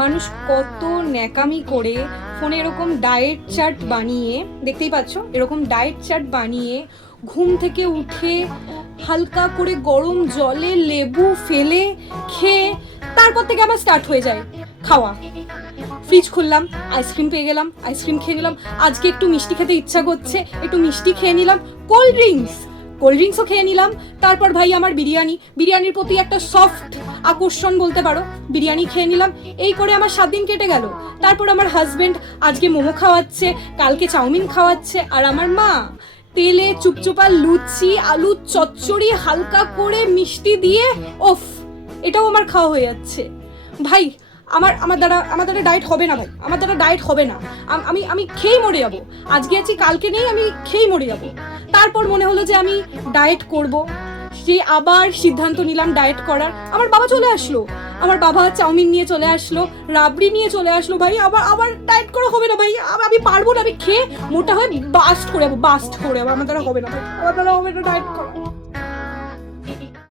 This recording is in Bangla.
মানুষ কত ন্যাকামি করে ফোনে এরকম ডায়েট চার্ট বানিয়ে, দেখতেই পাচ্ছ এরকম ডায়েট চার্ট বানিয়ে ঘুম থেকে উঠে হালকা করে গরম জলে লেবু ফেলে খেয়ে তারপর থেকে আবার স্টার্ট হয়ে যায় খাওয়া। ফ্রিজ খুললাম, আইসক্রিম পেয়ে গেলাম, আইসক্রিম খেয়ে নিলাম, আজকে একটু মিষ্টি খেতে ইচ্ছা করছে, একটু মিষ্টি খেয়ে নিলাম, কোল্ড ড্রিঙ্কসও খেয়ে নিলাম। তারপর ভাই আমার বিরিয়ানির প্রতি একটা সফট আকর্ষণ বলতে পারো, বিরিয়ানি খেয়ে নিলাম। এই করে আমার 7 দিন কেটে গেল। তারপর আমার হাজবেন্ড আজকে মোমো খাওয়াচ্ছে, কালকে চাউমিন খাওয়াচ্ছে, আর আমার মা তেলে চুপচুপা লুচি, আলু চচ্চড়ি হালকা করে মিষ্টি দিয়ে, ওফ, এটাও আমার খাওয়া হয়ে যাচ্ছে। ভাই আমার দ্বারা ডায়েট হবে না ভাই, আমার দ্বারা ডায়েট হবে না। আমি খেয়েই মরে যাবো, আজকে আছি কালকে নেই, আমি খেয়েই মরে যাবো। তারপর মনে হলো যে আমি ডায়েট করব, যে আবার সিদ্ধান্ত নিলাম ডায়েট করার। আমার বাবা চলে আসলো, আমার বাবা চাউমিন নিয়ে চলে আসলো, রাবড়ি নিয়ে চলে আসলো। ভাই আবার ডায়েট করা হবে না ভাই, আমি পারবো না, আমি খেয়ে মোটা হয়ে বাস্ট করে যাবো, আমার দ্বারা হবে না ভাই, আমার দ্বারা হবে না ডায়েট করা।